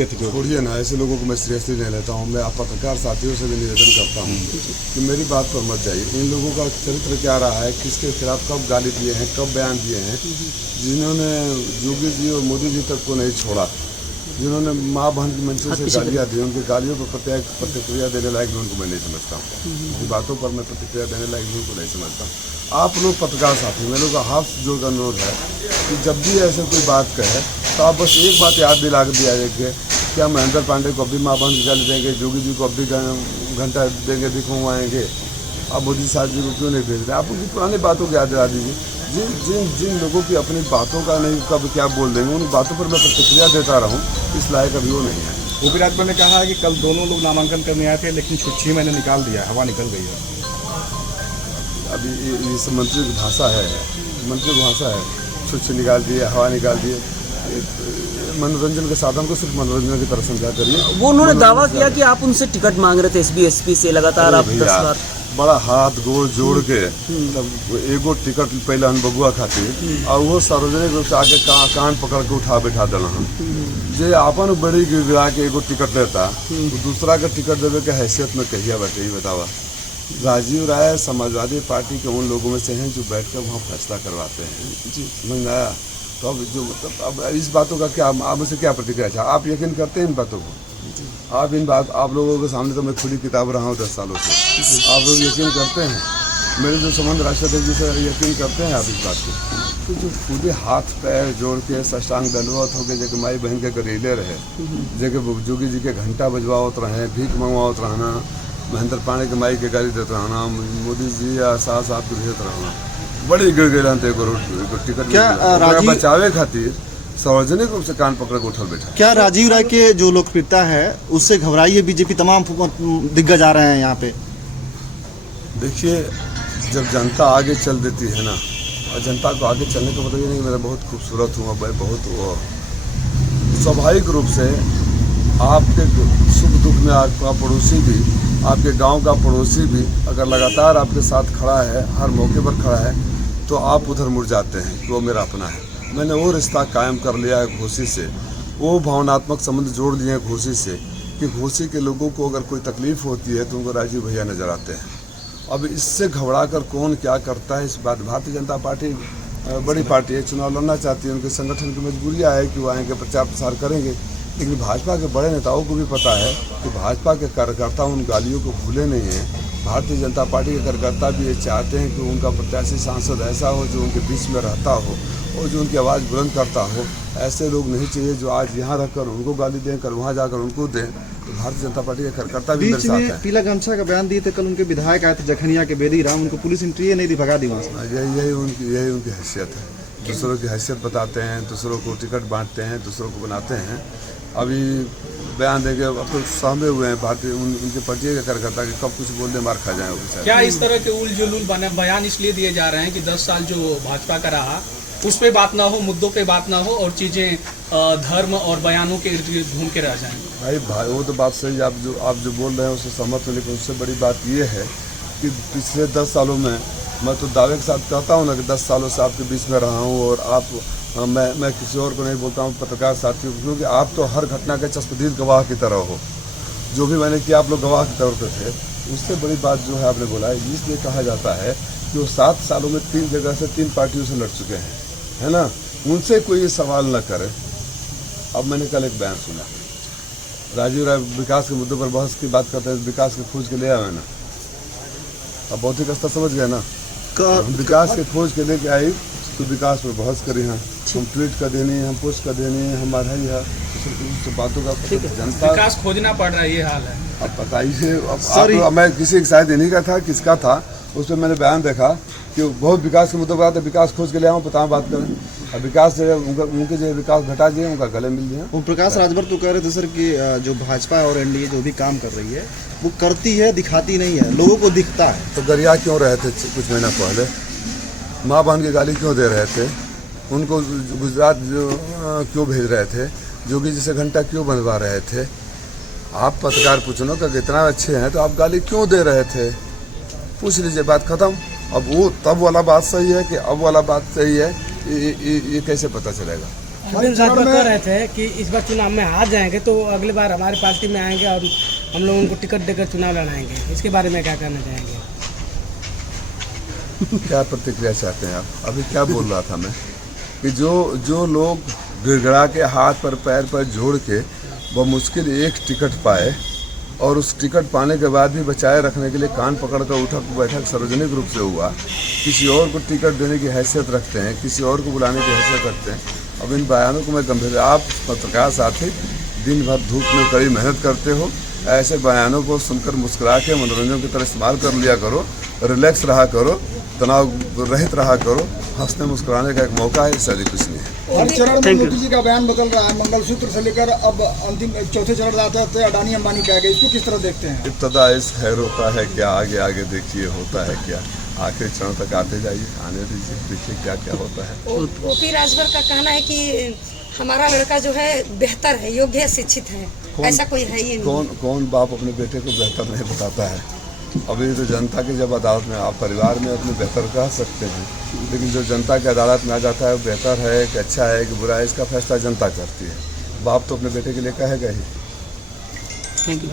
दिखते थे जो। छोड़िए ना, ऐसे लोगों को मैं सीरियसली नहीं लेता हूँ। मैं आप पत्रकार साथियों से भी निवेदन करता हूँ कि मेरी बात पर मत जाइए। इन लोगों का चरित्र क्या रहा है, किसके खिलाफ कब गाली दिए हैं, कब बयान दिए हैं, जिन्होंने योगी जी और मोदी जी तक को नहीं छोड़ा, जिन्होंने माँ बहन की मंशे से गालियाँ दी, उनकी गालियों पर प्रतिक्रिया देने लायक उनको मैं नहीं समझता हूँ। उनकी बातों पर मैं प्रतिक्रिया देने लायक उनको नहीं समझता हूँ। आप लोग पत्रकार साथी, मेरे लोग का हाथ जोड़ का अनुरोध है कि जब भी ऐसे कोई बात कहे तो आप बस एक बात याद दिला के दिया जाए, क्या महेंद्र पांडे को अब भी माँ बहन की गाली देंगे, योगी जी को अब भी घंटा देंगे, दिखवाएंगे, आप मोदी साहब जी को क्यों नहीं भेज रहे? आप उनकी पुरानी बातों को याद दिला दीजिए। जिन जिन जिन लोगों की अपनी बातों का नहीं कब क्या बोल देंगे, उन बातों पर मैं प्रतिक्रिया देता रहूँ, इस लायक अभी वो नहीं है। वो भी राजभर ने कहा है कि कल दोनों लोग नामांकन करने आए थे, लेकिन 6 महीने निकाल दिया, हवा निकल गई है। अभी ये सब मंत्री की भाषा है, मंत्री की भाषा है, छुच्छे निकाल दिए, हवा निकाल दिए। मनोरंजन के साधन को सिर्फ मनोरंजन की तरफ समझा करिए। वो उन्होंने दावा किया कि आप उनसे टिकट मांग रहे थे एसबी से लगातार, आप 10 बार बड़ा हाथ गोड़ जोड़ के तब एगो टिकट पहले हम बबुआ खातिर और वो सार्वजनिक रूप से आके कान पकड़ के उठा बैठा देना जे आपन बड़ी गिड़ा के एगो टिकट लेता, तो दूसरा के टिकट देवे के हैसियत में कहिया बैठे ही बतावा। राजीव राय समाजवादी पार्टी के उन लोगों में से हैं जो बैठ कर वहाँ फैसला करवाते हैं जी, समझ आया? तो अब जो मतलब अब इस बातों का क्या, आप मुझसे क्या प्रतिक्रिया चाहे? आप यकीन करते हैं इन बातों को? आप लोगों के सामने तो मैं खुली किताब रहा हूँ 10 सालों से, आप लोग यकीन करते हैं? मेरे जो संबंध राष्ट्रपति जी से यकीन करते हैं आप इस बात को? तो जो पूरे हाथ पैर जोड़ के साष्टांग दंडवत होकर जगह माई बहन के गरीले रहे, जगह योगी जी के घंटा बजवावत रहे, भीख मंगवावत रहना, महेंद्र पांडे के माई के गाली देते रहना, मोदी जी या साहब आपको भेजते रहना, बड़ी गिड़गिड़ा टिकट क्या बचावे खातिर सार्वजनिक रूप से कान पकड़ के उठल बैठा। क्या राजीव राय के जो लोकप्रियता है उससे घबराई है बीजेपी? तमाम दिग्गज आ रहे हैं यहाँ पे। देखिए, जब जनता आगे चल देती है ना, और जनता को आगे चलने का मतलब ये नहीं मैं बहुत खूबसूरत हूँ, मैं बहुत स्वाभाविक रूप से आपके सुख दुख में आपका पड़ोसी भी, आपके गांव का पड़ोसी भी अगर लगातार आपके साथ खड़ा है, हर मौके पर खड़ा है, तो आप उधर मुड़ जाते हैं कि वो मेरा अपना है। मैंने वो रिश्ता कायम कर लिया है घोसी से, वो भावनात्मक संबंध जोड़ लिए हैं घोसी से कि घोसी के लोगों को अगर कोई तकलीफ़ होती है तो उनको राजीव भैया नज़र आते हैं। अब इससे घबरा कर कौन क्या करता है इस बात, भारतीय जनता पार्टी बड़ी पार्टी है, चुनाव लड़ना चाहती है, उनके संगठन की मजबूरियाँ है कि वो आएंगे, प्रचार प्रसार करेंगे, लेकिन भाजपा के बड़े नेताओं को भी पता है कि भाजपा के कार्यकर्ता उन गालियों को भूले नहीं हैं। भारतीय जनता पार्टी के कार्यकर्ता भी ये चाहते हैं कि उनका प्रत्याशी सांसद ऐसा हो जो उनके बीच में रहता हो और जो उनकी आवाज़ बुलंद करता हो। ऐसे लोग नहीं चाहिए जो आज यहाँ रखकर उनको गाली दें, कल वहाँ जाकर उनको दें। तो भारतीय जनता पार्टी के कार्यकर्ता भी मेरे साथ हैं। पीला गमछा का बयान दिए थे कल, उनके विधायक आए थे जखनिया के बेदी राम, उनको पुलिस एंट्री नहीं दी, भगा दी वहाँ से। यही उनकी हैसियत है, दूसरों की हैसियत बताते हैं, दूसरों को टिकट बांटते हैं, दूसरों को बनाते हैं। अभी बयान देंगे, अब तो सहमे हुए हैं भारतीय उनके पार्टी के कार्यकर्ता कि कब कुछ बोल दे मार खा जाए। क्या इस तरह के उल जुलूल बयान इसलिए दिए जा रहे हैं कि 10 साल जो भाजपा का रहा उस पे बात ना हो, मुद्दों पे बात ना हो और चीज़ें धर्म और बयानों के इर्द गिर्द घूम के रह जाएं? भाई वो तो बात सही है, आप जो बोल रहे हैं उससे सहमत हूँ, लेकिन उससे बड़ी बात ये है कि पिछले 10 सालों में मैं तो दावे के साथ कहता हूँ ना कि 10 सालों से आपके बीच में रहा हूँ और मैं किसी और को नहीं बोलता हूँ, पत्रकार साथियों को, क्योंकि आप तो हर घटना के चश्मदीद गवाह की तरह हो। जो भी मैंने किया आप लोग गवाह के तौर पर थे। उससे बड़ी बात जो है आपने बोला है, इसलिए कहा जाता है कि वो 7 सालों में 3 जगह से 3 पार्टियों से लड़ चुके हैं, है ना, उनसे कोई सवाल न करे। अब मैंने कल एक बयान सुना, राजीव राय विकास के मुद्दों पर बहस की बात करते हैं, विकास के खोज के ले आए ना, अब भौतिक स्तर समझ गए ना, विकास के खोज के लेके आई तो विकास पर बहस करी हैं, हम ट्वीट कर देनी है, हम पोस्ट कर देनी है, हमारा ही है, तो बातों का जनता विकास खोजना पड़ रहा है, ये हाल है। अब बताइए, अब मैं किसी शायद इन्हीं का था, किसका था, उस पर मैंने बयान देखा कि बहुत विकास के मुद्दों पर आते, विकास खोज के ले आऊँ, पता बात करें। अब विकास से उनके जो विकास घटा दिए उनका गले मिल दिया। वो प्रकाश राजभर तो कह रहे थे सर कि जो भाजपा और एनडीए जो भी काम कर रही है वो करती है, दिखाती नहीं है, लोगों को दिखता है। तो गरिया क्यों रहे थे कुछ महीना पहले, माँ बहन की गाली क्यों दे रहे थे, उनको गुजरात क्यों भेज रहे थे, योगी जी से घंटा क्यों बनवा रहे थे? आप पत्रकार पूछनो कि कितना अच्छे हैं तो आप गाली क्यों दे रहे थे, पूछ लीजिए, बात खत्म। अब वो तब वाला बात सही है कि अब वाला बात सही है, ये कैसे पता चलेगा? सुदिन राजभर कह रहे थे कि इस बार चुनाव में हार जाएंगे तो अगली बार हमारी पार्टी में आएंगे और हम लोग उनको टिकट देकर चुनाव लड़ाएंगे। इसके बारे में क्या कहना चाहेंगे? क्या प्रतिक्रिया चाहते हैं आप? अभी क्या बोल रहा था मैं कि जो लोग गिड़गिड़ा के हाथ पर पैर पर जोड़ के वो मुश्किल एक टिकट पाए और उस टिकट पाने के बाद भी बचाए रखने के लिए कान पकड़ कर उठक बैठक सार्वजनिक रूप से हुआ, किसी और को टिकट देने की हैसियत रखते हैं, किसी और को बुलाने की हैसियत रखते हैं। अब इन बयानों को मैं गंभीर, आप पत्रकार साथी दिन भर धूप में कड़ी मेहनत करते हो, ऐसे बयानों को सुनकर मुस्कुरा के मनोरंजन की तरह इस्तेमाल कर लिया करो, रिलैक्स रहा करो, तनाव रहित रहा करो, हंसने मुस्कुराने का एक मौका है, इससे अधिक कुछ नहीं है। हर चरण में मोदी जी का बयान बदल रहा है, मंगलसूत्र से लेकर अब अंतिम चौथे चरण आते थे अडानी अंबानी पे आ गए, इसको किस तरह देखते हैं? इब्तदा इस खैर होता है क्या, आगे आगे देखिए होता है क्या, आखिरी चरण तक आते जाइए, आने दीजिए, देखिए क्या क्या होता है। ओपी राजभर का कहना है कि हमारा लड़का जो है बेहतर है, योग्य है, शिक्षित है, ऐसा कोई है ही नहीं। कौन बाप अपने बेटे को बेहतर नहीं बताता है? अभी तो जनता की जब अदालत में आप परिवार में अपने बेहतर कह सकते हैं, लेकिन जो जनता की अदालत में आ जाता है बेहतर है कि अच्छा है कि बुरा है, इसका फैसला जनता करती है। बाप तो अपने बेटे के लिए कहेगा ही। Thank you.